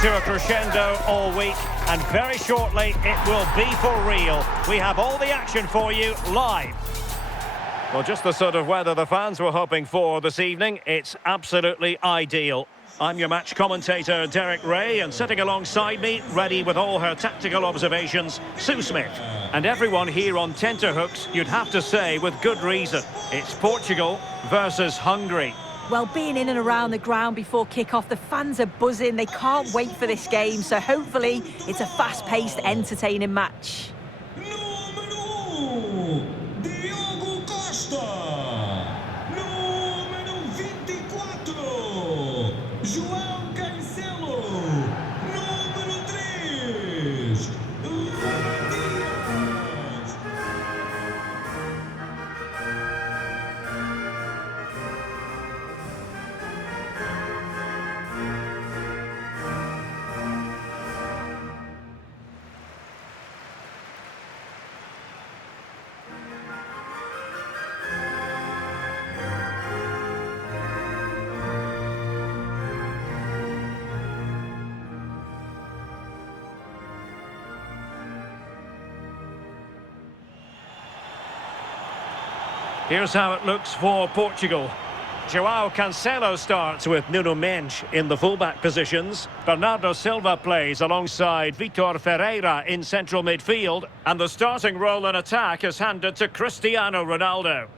to a crescendo all week, and very shortly it will be for real. We have all the action for you live. Well, just the sort of weather the fans were hoping for this evening. It's absolutely ideal. I'm your match commentator, Derek Ray, and sitting alongside me, ready with all her tactical observations, Sue Smith. And everyone here on tenterhooks, you'd have to say with good reason. It's Portugal versus Hungary. Well, being in and around the ground before kick-off, the fans are buzzing. They can't wait for this game, so hopefully it's a fast-paced, entertaining match. Here's how it looks for Portugal. João Cancelo starts with Nuno Mendes in the fullback positions. Bernardo Silva plays alongside Vitor Ferreira in central midfield. And the starting role in attack is handed to Cristiano Ronaldo.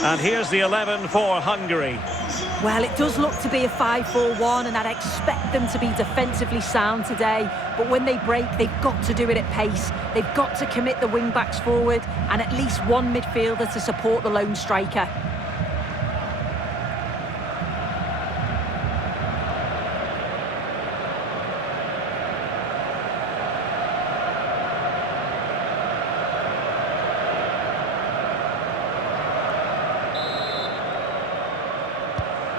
And here's the 11 for Hungary. Well, it does look to be a 5-4-1, and I'd expect them to be defensively sound today. But when they break, they've got to do it at pace. They've got to commit the wing-backs forward and at least one midfielder to support the lone striker.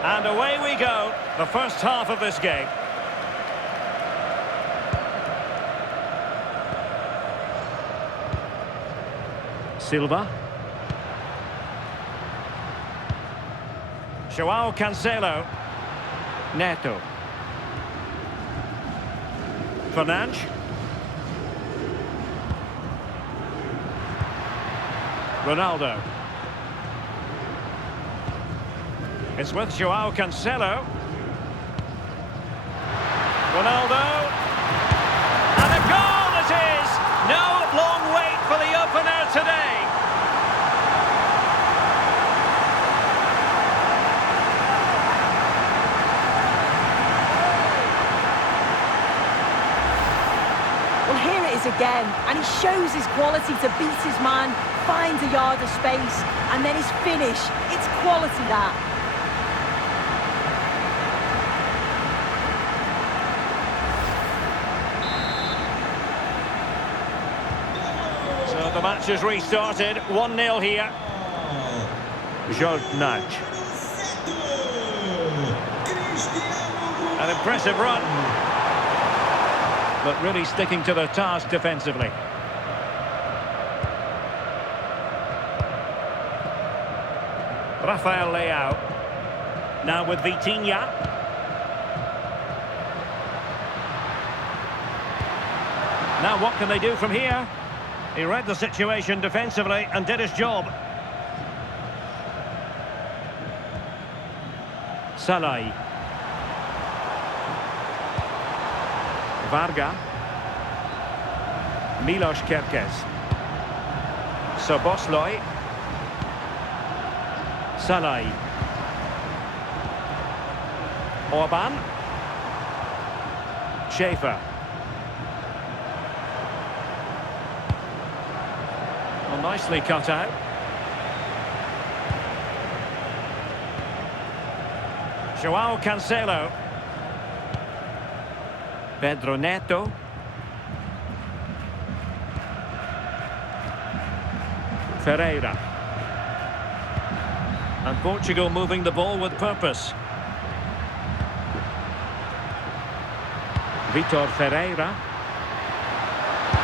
And away we go, the first half of this game. Silva. João Cancelo. Neto. Fernandes. Ronaldo. It's with João Cancelo. Ronaldo. And a goal it is! No long wait for the opener today. Well, here it is again, and he shows his quality to beat his man, finds a yard of space, and then his finish. It's quality, that. The match has restarted, 1-0 here. Jordan. An impressive run, but really sticking to the task defensively. Rafael Leao. Now with Vitinha. Now what can they do from here? He read the situation defensively and did his job. Salai. Varga. Milos Kerkez. Soboslai. Salai. Orban. Schaefer. Well, nicely cut out. João Cancelo. Pedro Neto. Ferreira. And Portugal moving the ball with purpose. Vitor Ferreira.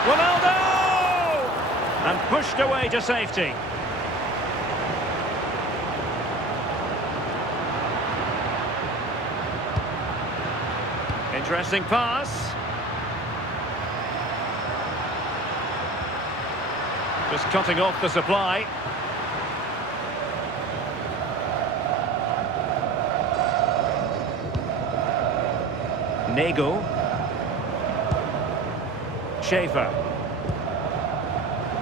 Ronaldo! And pushed away to safety. Interesting pass. Just cutting off the supply. Nego. Schaefer.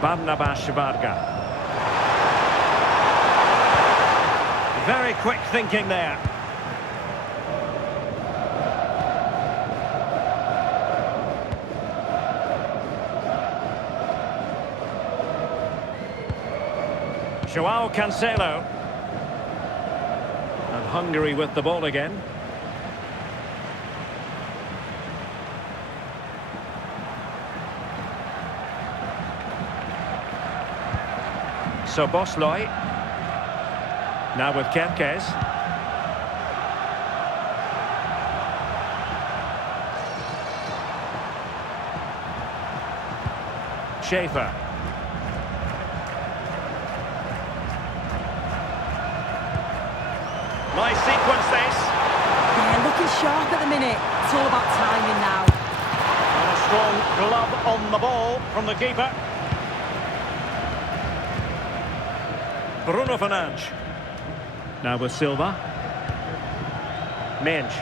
Barnabas Varga. Very quick thinking there. Joao Cancelo. And Hungary with the ball again. Szoboszlai. Now with Kerkez. Schaefer. Nice sequence this. Yeah, looking sharp at the minute. It's all about timing now. And a strong glove on the ball from the keeper. Bruno Fernandes. Now with Silva. Mensch.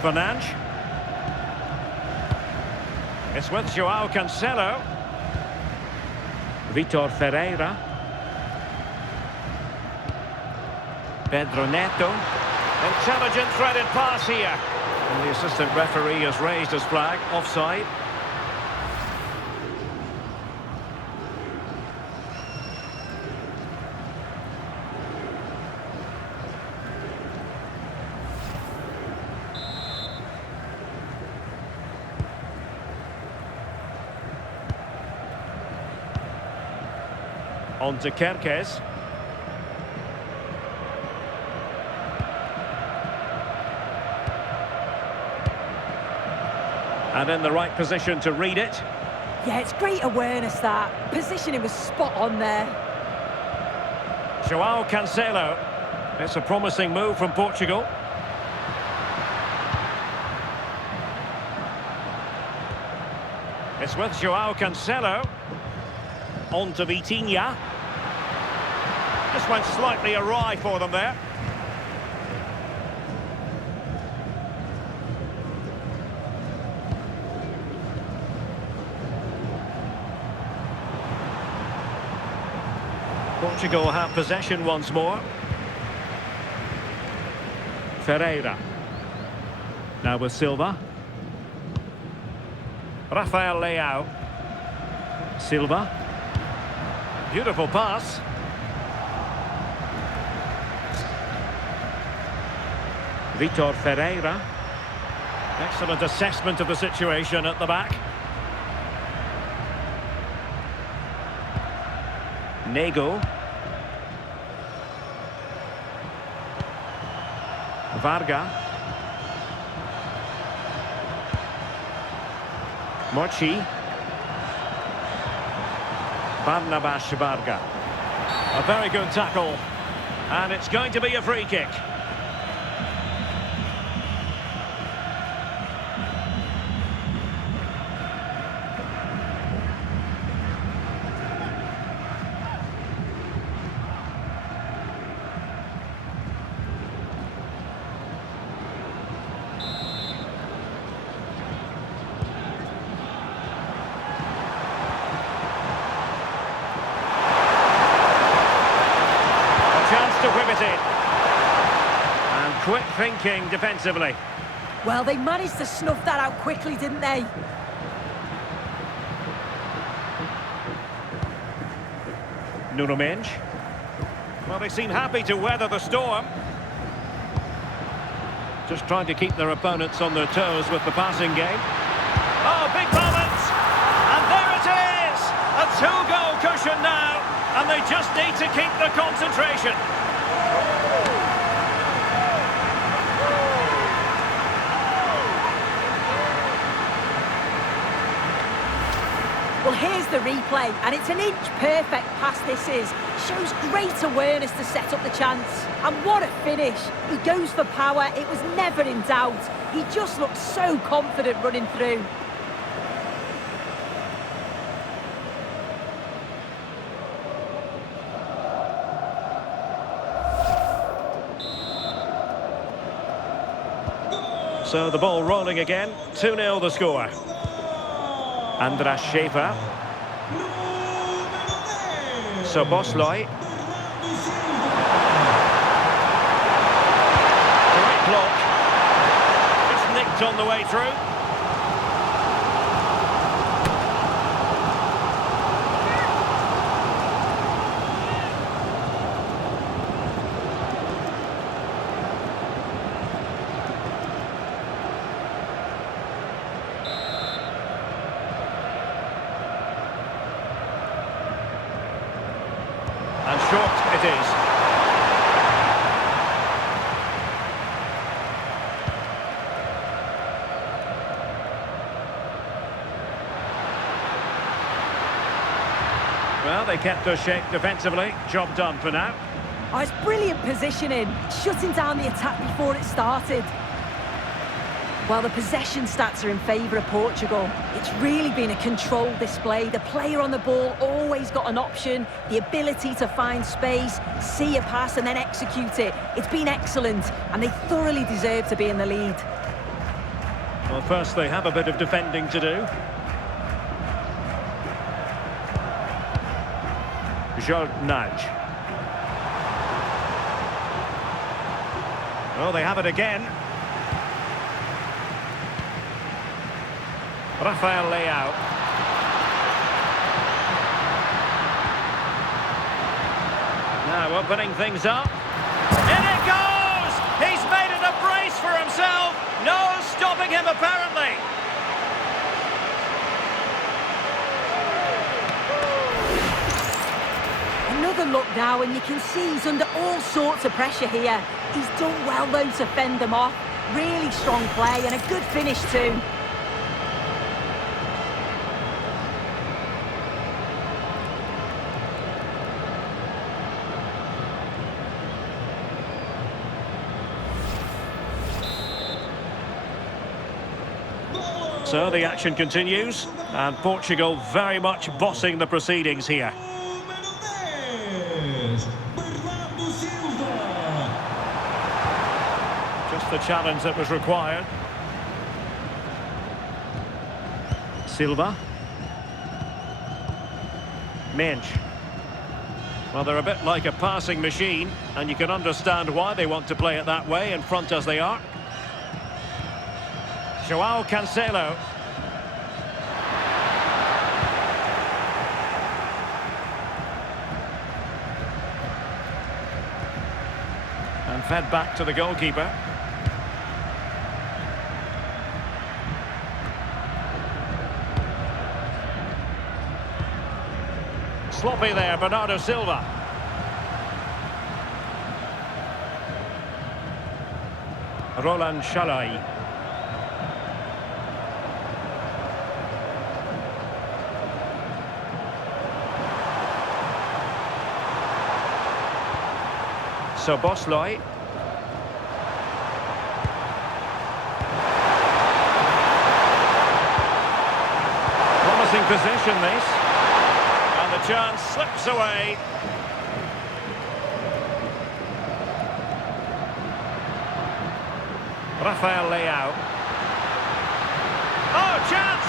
Fernandes. It's with Joao Cancelo. Vitor Ferreira. Pedro Neto. Intelligent threaded pass here. And the assistant referee has raised his flag. Offside. On to Kerkez. And in the right position to read it. Yeah, it's great awareness, that. Positioning was spot on there. Joao Cancelo. It's a promising move from Portugal. It's with Joao Cancelo. On to Vitinha. Just went slightly awry for them there. Portugal have possession once more. Ferreira. Now with Silva. Rafael Leao. Silva. Beautiful pass. Vitor Ferreira. Excellent assessment of the situation at the back. Nego. Varga. Mochi. Barnabas Varga. A very good tackle. And it's going to be a free kick. To whip it in. And quick thinking defensively. Well, they managed to snuff that out quickly, didn't they? Nuno Mendes. Well, they seem happy to weather the storm. Just trying to keep their opponents on their toes with the passing game. Oh, big moment! And there it is! A two-goal cushion now, and they just need to keep the concentration. Well, here's the replay, and it's an inch-perfect pass this is. Shows great awareness to set up the chance. And what a finish. He goes for power, it was never in doubt. He just looks so confident running through. So the ball rolling again, 2-0 the score. Andras Schäfer. Soboslai. Great block. Just nicked on the way through. And short it is. Well, they kept their shape defensively. Job done for now. Oh, it's brilliant positioning, shutting down the attack before it started. Well, the possession stats are in favour of Portugal. It's really been a controlled display. The player on the ball always got an option, the ability to find space, see a pass and then execute it. It's been excellent, and they thoroughly deserve to be in the lead. Well, first they have a bit of defending to do. Nudge. Well, they have it again. Rafael Leao. Now opening things up. In it goes! He's made it a brace for himself. No stopping him apparently. Another look now, and you can see he's under all sorts of pressure here. He's done well though to fend them off. Really strong play and a good finish too. So the action continues, and Portugal very much bossing the proceedings here. Just the challenge that was required. Silva. Mensch. Well, they're a bit like a passing machine, and you can understand why they want to play it that way, in front as they are. João Cancelo. And fed back to the goalkeeper. Sloppy there, Bernardo Silva. Roland Shalai. Soboslai. Promising position this. And the chance slips away. Rafael Leao. Oh, chance!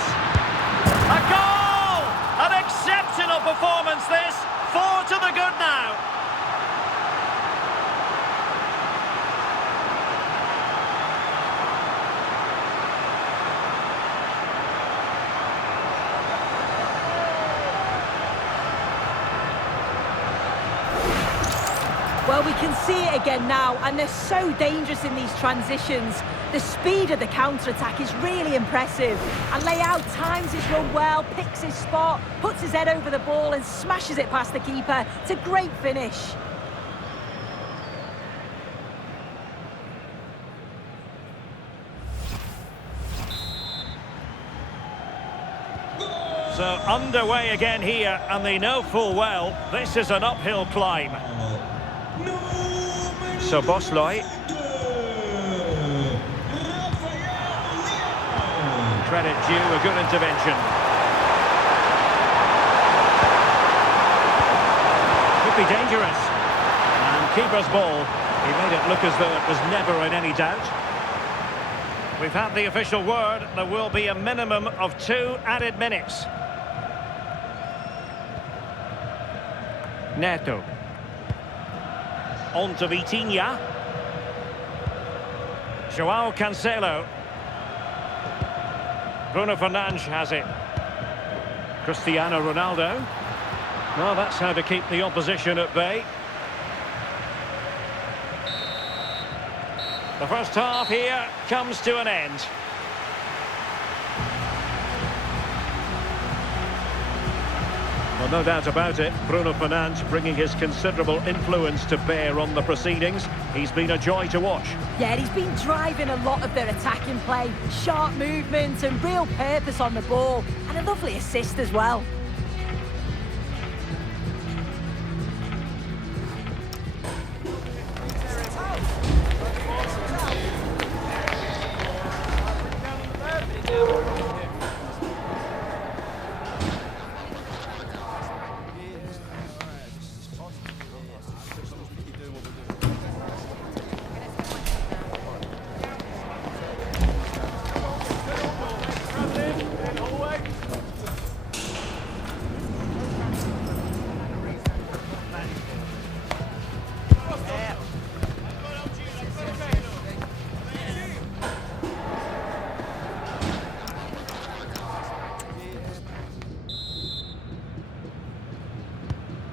A goal! An exceptional performance this. 4 to the good now. Well, Well, we can see it again now, and they're so dangerous in these transitions. The speed of the counter-attack is really impressive. And Leao times his run well, picks his spot, puts his head over the ball and smashes it past the keeper. It's a great finish. So underway again here, and they know full well this is an uphill climb. So Bosley. Credit due, a good intervention. Could be dangerous. And keeper's ball. He made it look as though it was never in any doubt. We've had the official word. There will be a minimum of 2 added minutes. Neto. On to Vitinha. João Cancelo. Bruno Fernandes has it. Cristiano Ronaldo. Well, that's how to keep the opposition at bay. The first half here comes to an end. Well, no doubt about it, Bruno Fernandes bringing his considerable influence to bear on the proceedings. He's been a joy to watch. Yeah, he's been driving a lot of their attacking play. Sharp movement and real purpose on the ball. And a lovely assist as well.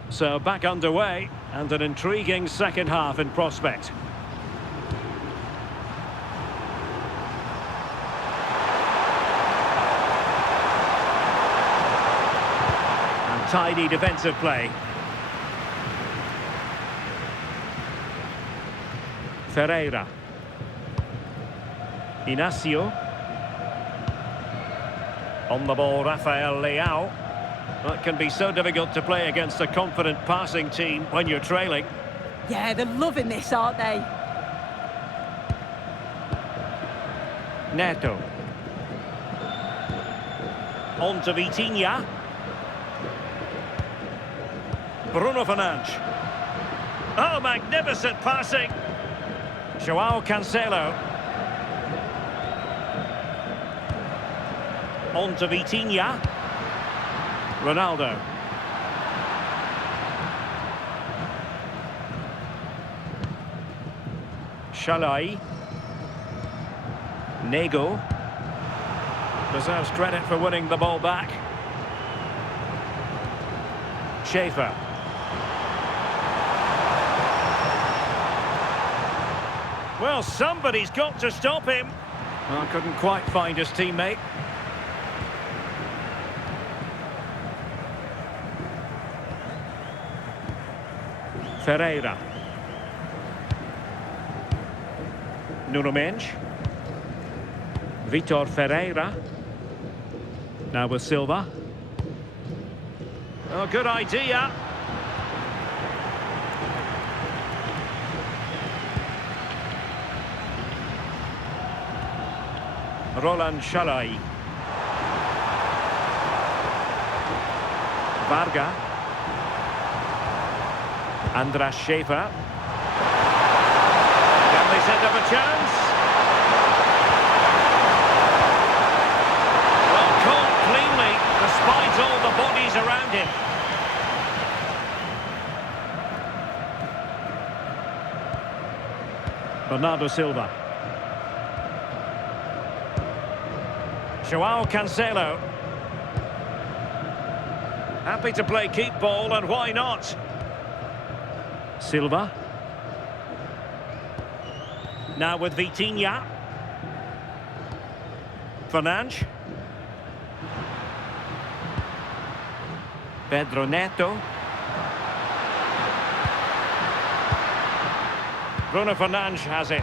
So back underway, and an intriguing second half in prospect. And tidy defensive play. Ferreira. Inacio. On the ball, Rafael Leao. That can be so difficult to play against a confident passing team when you're trailing. Yeah, they're loving this, aren't they? Neto. On to Vitinha. Bruno Fernandes. Oh, magnificent passing. João Cancelo. On to Vitinha. Ronaldo. Shalai. Nego. Deserves credit for winning the ball back. Schaefer. Well, somebody's got to stop him. Oh, couldn't quite find his teammate. Ferreira. Nuno Mendes. Vitor Ferreira. Now with Silva. Oh, good idea. Roland Shalai. Varga. Andras Schaefer. Can they set up a chance? Well, caught cleanly, despite all the bodies around him. Bernardo Silva. João Cancelo. Happy to play keep ball, and why not? Silva. Now with Vitinha. Fernandes. Pedro Neto. Bruno Fernandes has it.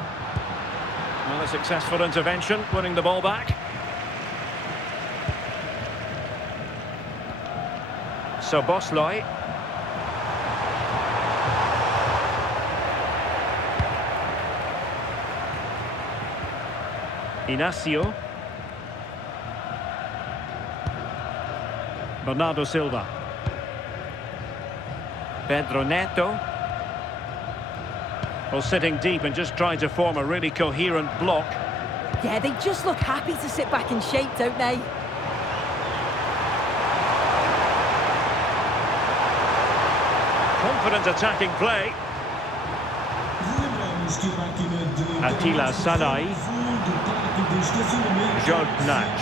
Well, a successful intervention, winning the ball back. So Bosley. Inacio. Bernardo Silva. Pedro Neto. Well, sitting deep and just trying to form a really coherent block. Yeah, they just look happy to sit back in shape, don't they? Confident attacking play. Attila Sanai. Jornach.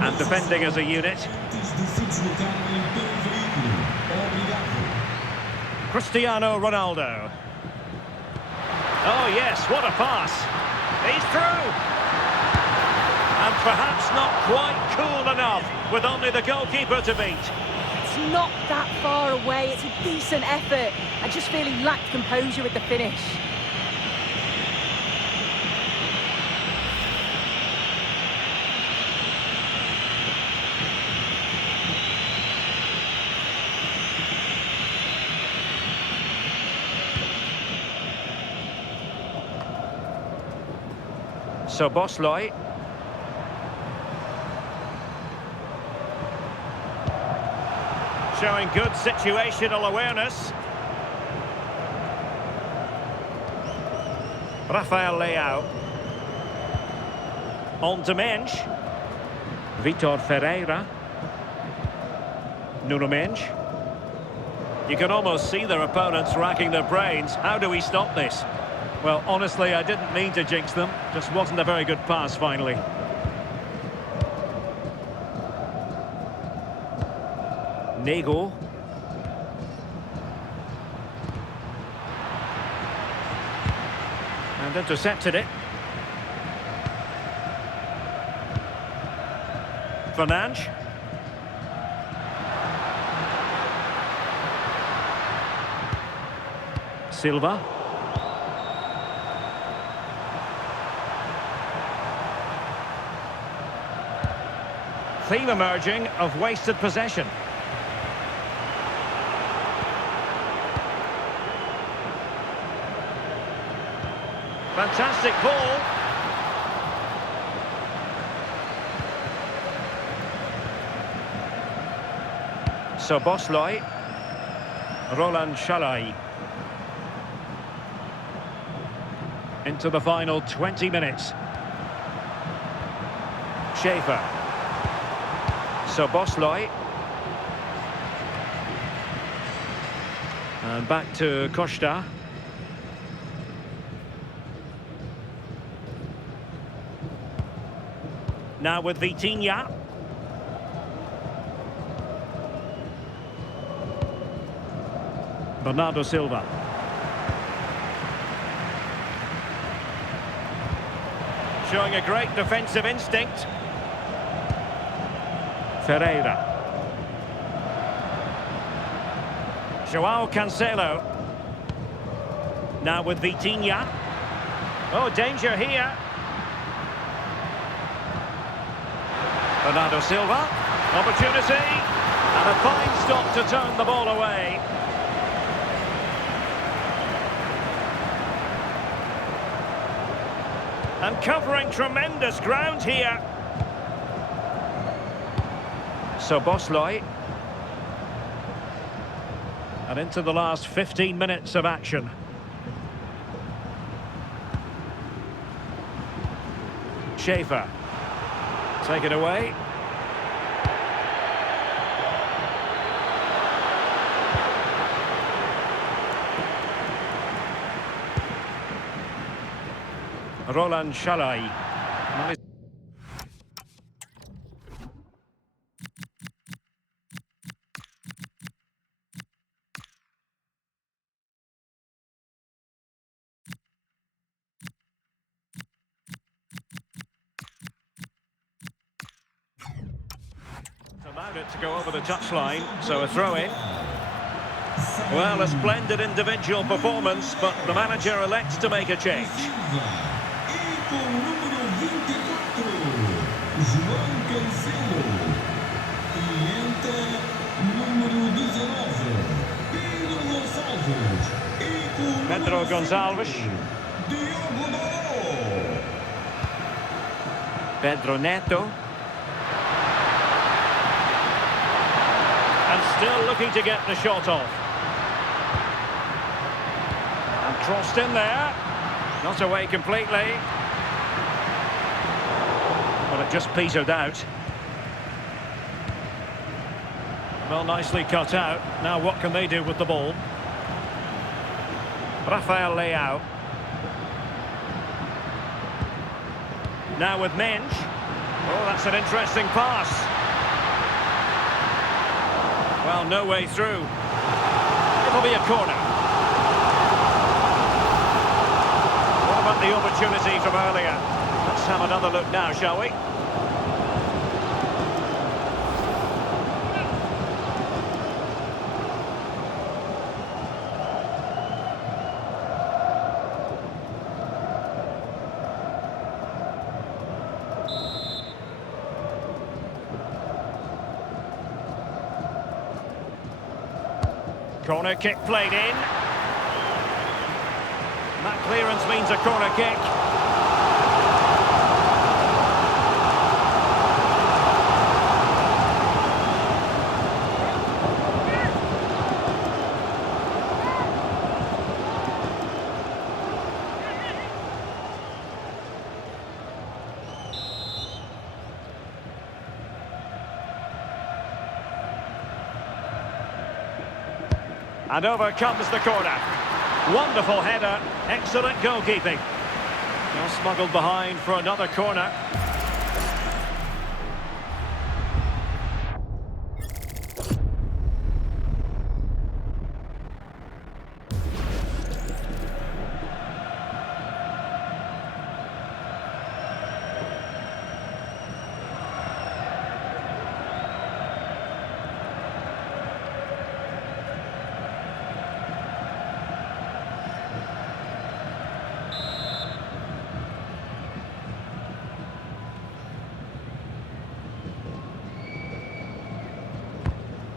And defending as a unit. Cristiano Ronaldo. Oh yes, what a pass. He's through. And perhaps not quite cool enough with only the goalkeeper to beat. It's not that far away. It's a decent effort. I just feel he lacked composure with the finish. So Bosley. Showing good situational awareness. Rafael Leao. On to Mensch. Vitor Ferreira. Nuno Mensch. You can almost see their opponents racking their brains. How do we stop this? Well, honestly, I didn't mean to jinx them. Just wasn't a very good pass, finally. Nego. And intercepted it. Fernandes. Silva. Theme emerging of wasted possession. Fantastic ball. So Bosley. Roland Shalai. Into the final 20 minutes. Schaefer. So Bosley. And back to Costa. Now with Vitinha. Bernardo Silva. Showing a great defensive instinct. Ferreira. João Cancelo. Now with Vitinha. Oh, danger here. Bernardo Silva. Opportunity. And a fine stop to turn the ball away. And covering tremendous ground here. So Bosley. And into the last 15 minutes of action. Schaefer. Take it away. Roland Shalai. it to go over the touchline, so a throw in. Well, a splendid individual performance, but the manager elects to make a change. Pedro Gonçalves. Pedro Neto. And still looking to get the shot off. And crossed in there. Not away completely. Well, it just petered out. Well, nicely cut out. Now what can they do with the ball? Rafael Leao. Now with Mensch. Oh, that's an interesting pass. Well, no way through. It'll be a corner. What about the opportunity from earlier? Let's have another look now, shall we? Corner kick played in. That clearance means a corner kick. And over comes the corner. Wonderful header, excellent goalkeeping. Now smuggled behind for another corner.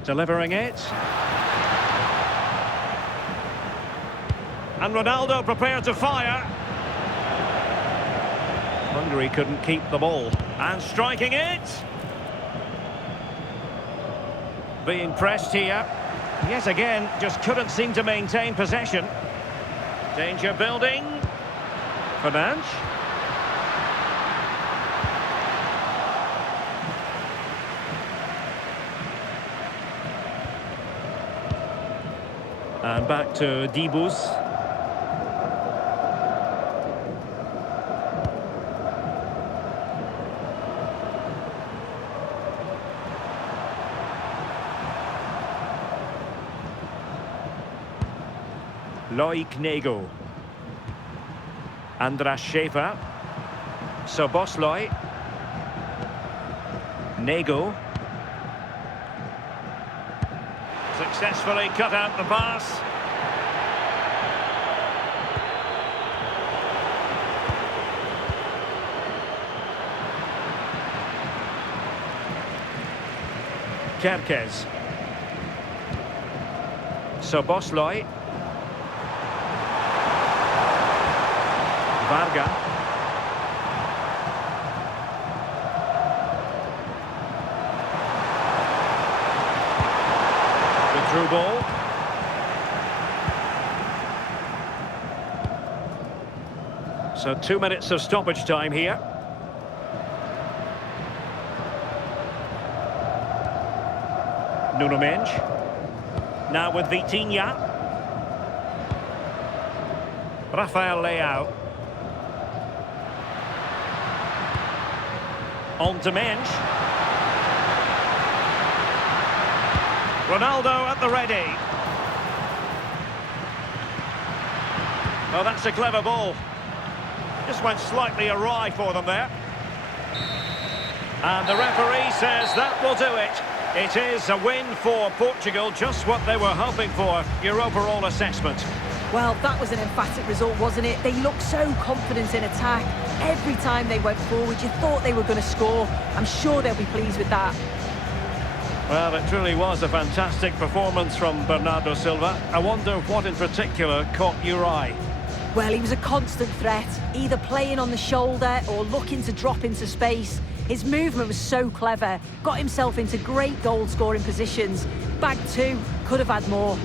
Delivering it. And Ronaldo prepared to fire. Hungary couldn't keep the ball. And striking it. Being pressed here. Yet again, just couldn't seem to maintain possession. Danger building. Fernandes. And back to Dibus. Loic Nego. Andras Schäfer. Soboslai. Nego. Successfully cut out the pass. Kerkez. Soboslai. Varga. Through ball. So 2 minutes of stoppage time here. Nuno Mendes. Now with Vitinha. Rafael Leao. On to Mendes. Ronaldo at the ready. Oh, that's a clever ball. Just went slightly awry for them there. And the referee says that will do it. It is a win for Portugal, just what they were hoping for. Your overall assessment? Well, that was an emphatic result, wasn't it? They looked so confident in attack. Every time they went forward, you thought they were going to score. I'm sure they'll be pleased with that. Well, it truly was a fantastic performance from Bernardo Silva. I wonder what in particular caught your eye? Well, he was a constant threat, either playing on the shoulder or looking to drop into space. His movement was so clever, got himself into great goal-scoring positions. Bag two, could have had more.